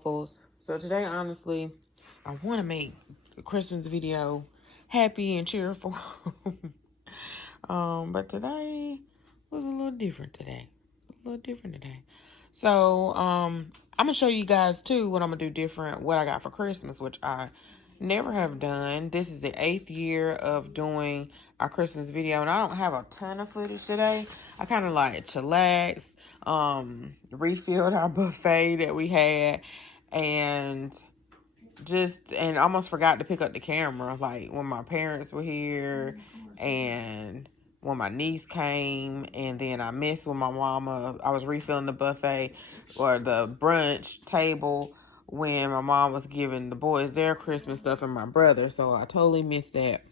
waffles. So today, honestly, I want to make a Christmas video happy and cheerful. But today was a little different today. So, I'm going to show you guys too what I'm going to do different, what I got for Christmas, which I never have done. This is the 8th year of doing our Christmas video, and I don't have a ton of footage today. I kind of like chillaxed, refilled our buffet that we had, and almost forgot to pick up the camera, like when my parents were here and when my niece came, and then I missed when my mama, I was refilling the buffet or the brunch table when my mom was giving the boys their Christmas stuff and my brother, so I totally missed that.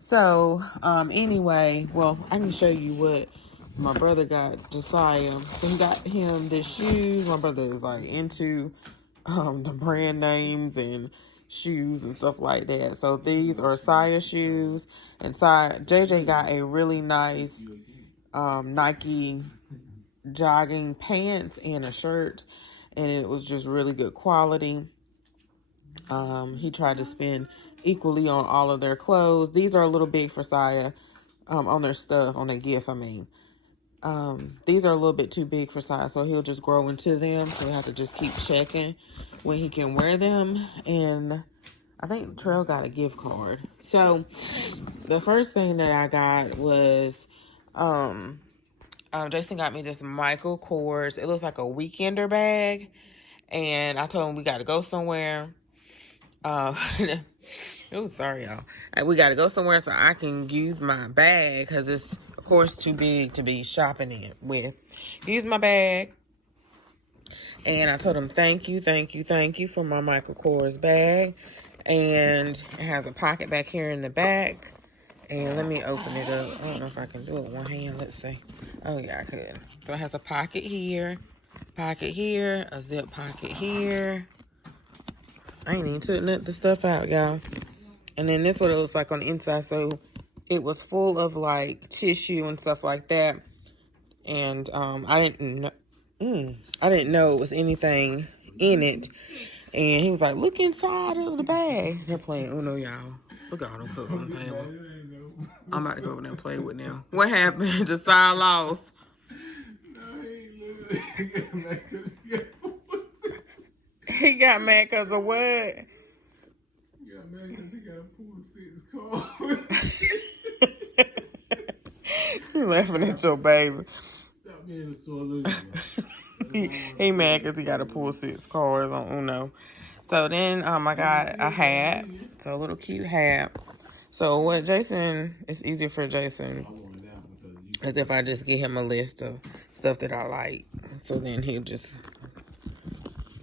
So, anyway, well, I can show you what my brother got Josiah. So he got him this shoes. My brother is like into the brand names and shoes and stuff like that. So these are Saya shoes, and JJ got a really nice Nike jogging pants and a shirt, and it was just really good quality. He tried to spend equally on all of their clothes. These are a little big for Saya, on their stuff, on their gift, I mean. These are a little bit too big for size, so he'll just grow into them. So we have to just keep checking when he can wear them. And I think Trail got a gift card. So the first thing that I got was, Jason got me this Michael Kors. It looks like a weekender bag. And I told him we got to go somewhere. Oh, sorry, y'all. We got to go somewhere so I can use my bag, because it's, of course, too big to be shopping in with. Use my bag. And I told him, thank you for my Michael Kors bag. And it has a pocket back here in the back. And let me open it up. I don't know if I can do it with one hand. Let's see. Oh, yeah, I could. So it has a pocket here, a zip pocket here. I ain't even took the stuff out, y'all. And then this is what it looks like on the inside. So it was full of like tissue and stuff like that. And I didn't know it was anything in it. And he was like, look inside of the bag. They're playing Uno, y'all. Look at all them cups on the table. I'm about to go over there and play with them. What happened? Josiah lost. No, he got mad because he got pull-six. He got mad because of what? He got mad because he got pull-six card. You laughing at your baby. Stop being a sore loser. He mad because he got to pull 6 cards on Uno. So then I got a hat. So a little cute hat. So what Jason, it's easier for Jason as if I just give him a list of stuff that I like. So then he'll just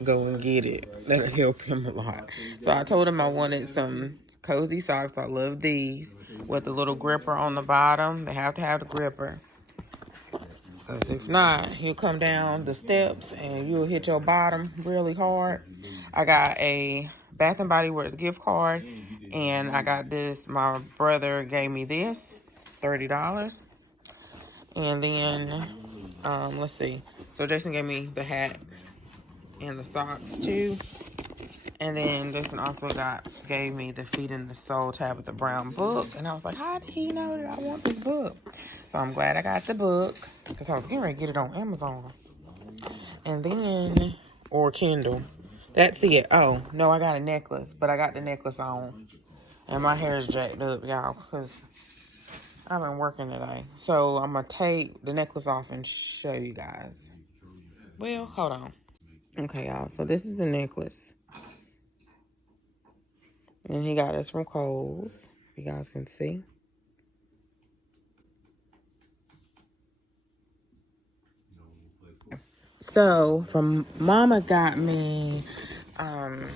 go and get it. That'll help him a lot. So I told him I wanted some cozy socks. I love these with the little gripper on the bottom. They have to have the gripper. Because if not, he'll come down the steps and you'll hit your bottom really hard. I got a Bath & Body Works gift card. And I got this. My brother gave me this. $30. And then, let's see. So Jason gave me the hat and the socks too. And then Jason also gave me the Feet in the Soul Tabitha Brown book. And I was like, how did he know that I want this book? So I'm glad I got the book, because I was getting ready to get it on Amazon. And then, or Kindle. That's it. Oh, no, I got a necklace. But I got the necklace on. And my hair is jacked up, y'all, because I've been working today. So I'm going to take the necklace off and show you guys. Well, hold on. Okay, y'all. So this is the necklace. And he got this from Kohl's. You guys can see. So, from Mama got me, I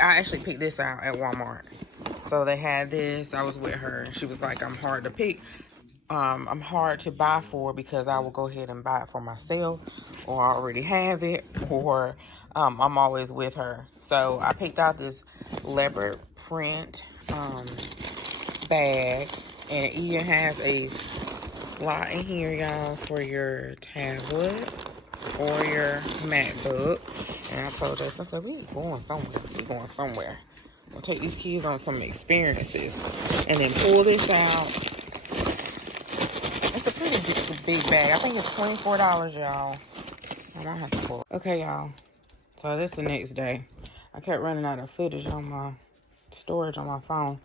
actually picked this out at Walmart. So they had this. I was with her. She was like, I'm hard to pick. I'm hard to buy for, because I will go ahead and buy it for myself, or I already have it, or I'm always with her. So I picked out this leopard print bag, and it even has a slot in here, y'all, for your tablet or your MacBook. And I told Jason, I said, we going somewhere. We going somewhere. We'll take these kids on some experiences. And then pull this out. It's a pretty big bag. I think it's $24, y'all. I might have to pull it. Okay, y'all. So this is the next day. I kept running out of footage on my storage on my phone.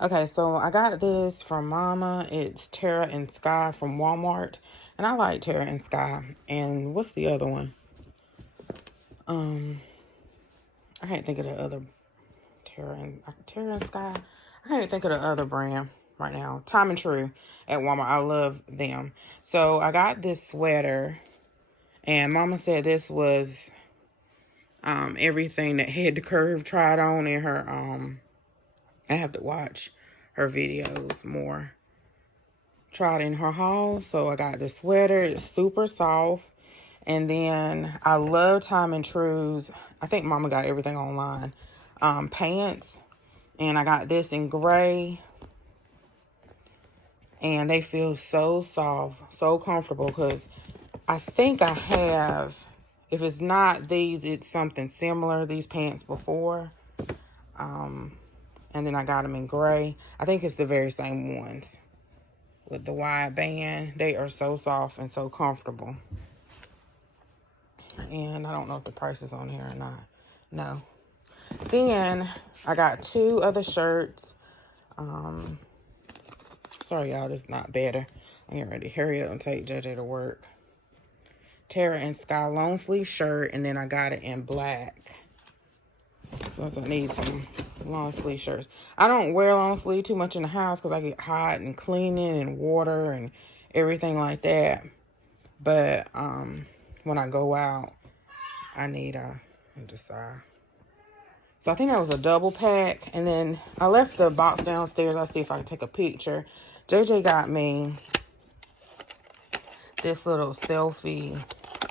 Okay, so I got this from Mama. It's Terra and Sky from Walmart. And I like Terra and Sky. And what's the other one? I can't think of the other Terra and Sky. I can't think of the other brand right now. Time and True at Walmart. I love them. So I got this sweater. And Mama said this was everything that Head to Curve tried on in her I have to watch her videos more. Tried in her haul. So I got this sweater. It's super soft. And then I love Time and True's. I think Mama got everything online. Pants. And I got this in gray. And they feel so soft, so comfortable. Because I think I have, if it's not these, it's something similar. These pants before. And then I got them in gray. I think it's the very same ones. With the wide band. They are so soft and so comfortable. And I don't know if the price is on here or not. No. Then I got 2 other shirts. Sorry, y'all. This is not better. I'm getting ready to hurry up and take JJ to work. Terra and Sky long sleeve shirt. And then I got it in black. Because I need some long sleeve shirts. I don't wear long sleeve too much in the house because I get hot and cleaning and water and everything like that. But when I go out, I need so I think that was a double pack. And then I left the box downstairs. I'll see if I can take a picture. JJ got me this little selfie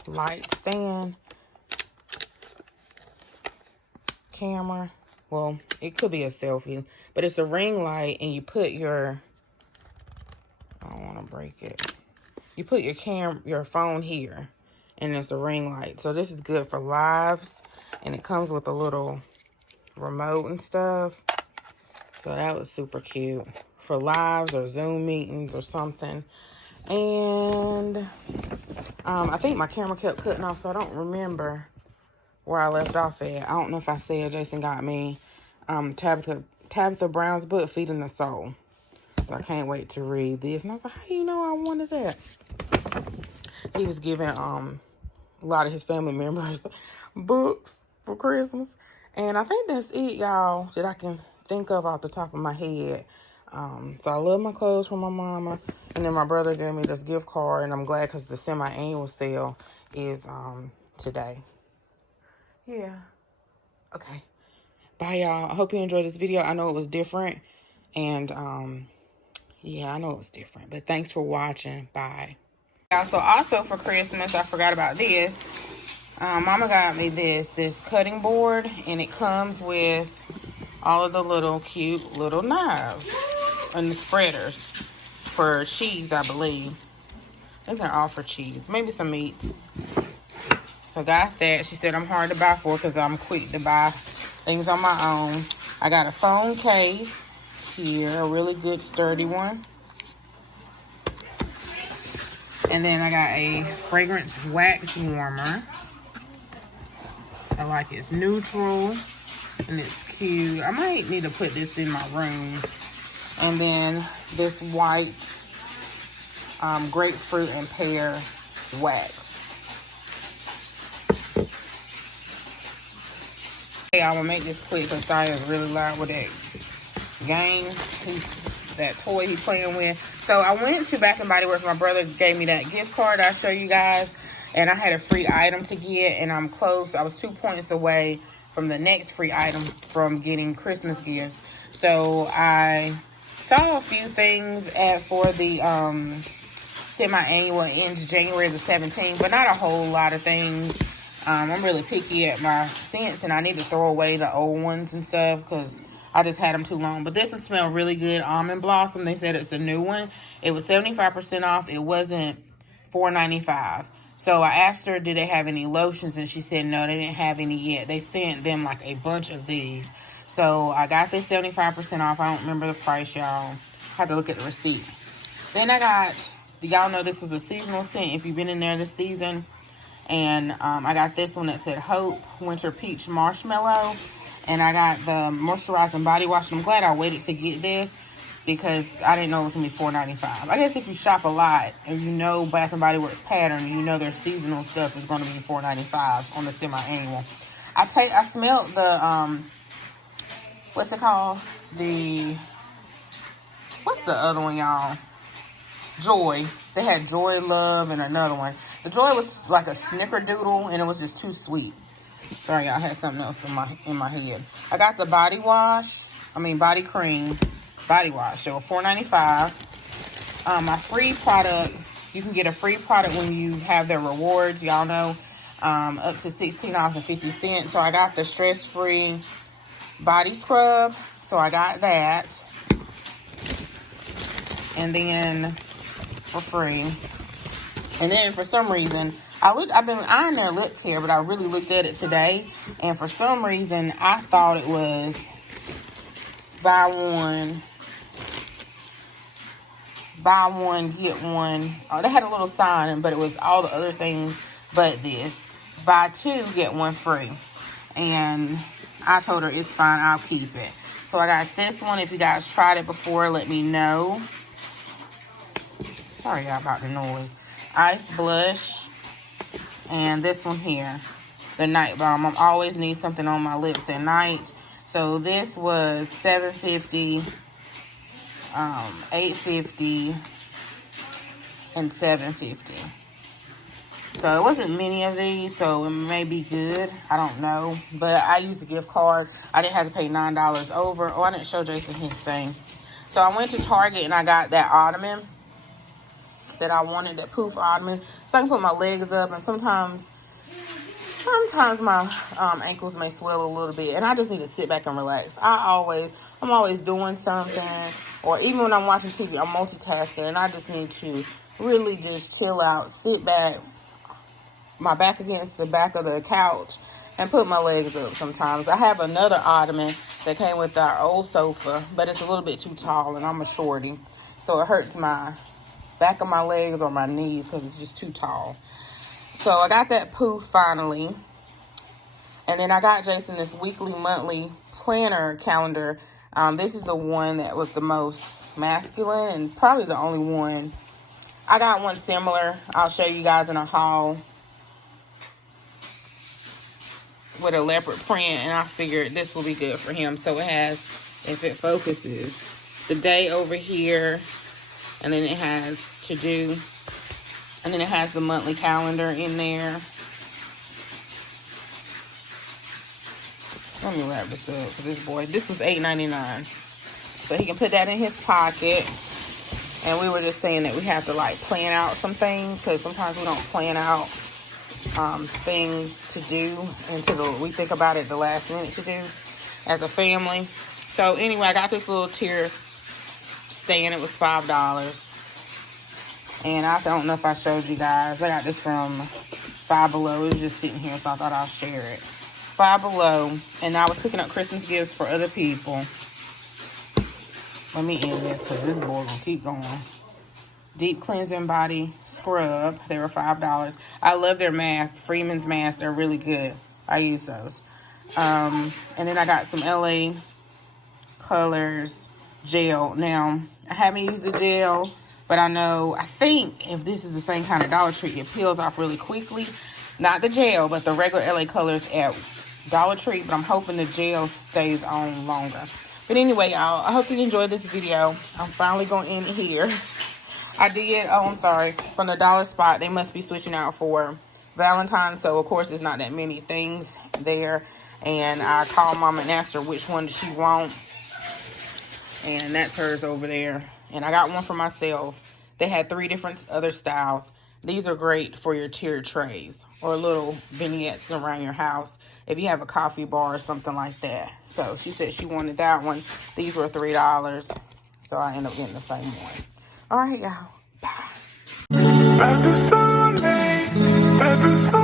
light stand camera. Well, it could be a selfie, but it's a ring light, and you put your, I don't want to break it. You put your phone here, and it's a ring light. So this is good for lives, and it comes with a little remote and stuff. So that was super cute for lives or Zoom meetings or something. And I think my camera kept cutting off, so I don't remember where I left off at. I don't know if I said Jason got me Tabitha Brown's book, Feeding the Soul. So I can't wait to read this. And I was like, how you know I wanted that? He was giving a lot of his family members books for Christmas. And I think that's it, y'all, that I can think of off the top of my head. So I love my clothes from my mama. And then my brother gave me this gift card. And I'm glad because the semi-annual sale is today. Yeah. Okay. Bye, y'all. I hope you enjoyed this video. I know it was different. And, yeah, I know it was different. But thanks for watching. Bye. So also for Christmas, I forgot about this. Mama got me this cutting board. And it comes with all of the little cute little knives. And the spreaders for cheese, I believe. I think they're all for cheese. Maybe some meats. So got that. She said I'm hard to buy for because I'm quick to buy things on my own. I got a phone case here, a really good sturdy one. And then I got a fragrance wax warmer. I like it's neutral and it's cute. I might need to put this in my room. And then this white grapefruit and pear wax. Hey, I'm gonna make this quick because Saya's really loud with that game, that toy he's playing with. So I went to Bath and Body Works. My brother gave me that gift card I'll show you guys. And I had a free item to get, and I'm close. I was 2 points away from the next free item from getting Christmas gifts. So I saw a few things for the semi-annual ends January the 17th, but not a whole lot of things. I'm really picky at my scents, and I need to throw away the old ones and stuff because I just had them too long. But this one smelled really good. Almond Blossom. They said it's a new one. It was 75% off. It wasn't $4.95. So I asked her, did they have any lotions? And she said, no, they didn't have any yet. They sent them like a bunch of these. So I got this 75% off. I don't remember the price, y'all. Have to look at the receipt. Then I got, y'all know this was a seasonal scent if you've been in there this season. And I got this one that said Hope Winter Peach Marshmallow. And I got the Moisturizing Body Wash. And I'm glad I waited to get this, because I didn't know it was going to be $4.95. I guess if you shop a lot and you know Bath & Body Works pattern and you know their seasonal stuff is going to be $4.95 on the semi-annual. I smelled the, what's it called? What's the other one, y'all? Joy. They had Joy Love and another one. The Joy was like a snickerdoodle and it was just too sweet. Sorry, y'all, I had something else in my head. I got the body cream. Body wash. They were $4.95. My free product, you can get a free product when you have their rewards, y'all know, up to $16.50. So I got the stress-free body scrub. So I got that. And then for free. And then for some reason, I've been eyeing their lip care, but I really looked at it today. And for some reason, I thought it was buy one, get one. Oh, they had a little sign, but it was all the other things but this. Buy two, get one free. And I told her it's fine, I'll keep it. So I got this one. If you guys tried it before, let me know. Sorry y'all about the noise. Ice blush. And this one here, the Night Balm. I always need something on my lips at night. So this was $7.50, $8.50, and $7.50. So it wasn't many of these, so it may be good. I don't know. But I used a gift card. I didn't have to pay $9 over. Oh, I didn't show Jason his thing. So I went to Target and I got that Ottoman that I wanted, that poof Ottoman, so I can put my legs up. And sometimes my ankles may swell a little bit, and I just need to sit back and relax. I'm always doing something, or even when I'm watching TV, I'm multitasking, and I just need to really just chill out, sit back, my back against the back of the couch, and put my legs up sometimes. I have another Ottoman that came with our old sofa, but it's a little bit too tall, and I'm a shorty, so it hurts my back of my legs or my knees because it's just too tall. So I got that poof finally. And then I got Jason this weekly, monthly planner calendar. This is the one that was the most masculine and probably the only one. I got one similar. I'll show you guys in a haul with a leopard print, and I figured this will be good for him. So it has, if it focuses, the day over here, and then it has to do, and then it has the monthly calendar in there. Let me wrap this up for this boy. This was $8.99. So he can put that in his pocket. And we were just saying that we have to like plan out some things, because sometimes we don't plan out things to do until we think about it the last minute to do as a family. So anyway, I got this little tier stand. It was $5. And I don't know if I showed you guys. I got this from Five Below. It was just sitting here, so I thought I'll share it. Five Below. And I was picking up Christmas gifts for other people. Let me end this because this boy gonna keep going. Deep Cleansing Body Scrub. They were $5. I love their masks. Freeman's masks. They're really good. I use those. And then I got some LA Colors gel. Now, I haven't used the gel, but I think if this is the same kind of Dollar Tree, it peels off really quickly. Not the gel, but the regular LA Colors at Dollar Tree. But I'm hoping the gel stays on longer. But anyway, y'all, I hope you enjoyed this video. I'm finally going to end it here. I'm sorry, from the dollar spot, they must be switching out for Valentine's. So, of course, there's not that many things there. And I called Mama and asked her which one did she want. And that's hers over there. And I got one for myself. They had 3 different other styles. These are great for your tiered trays or little vignettes around your house if you have a coffee bar or something like that. So she said she wanted that one. These were $3. So I ended up getting the same one. All right, y'all. Bye. understand.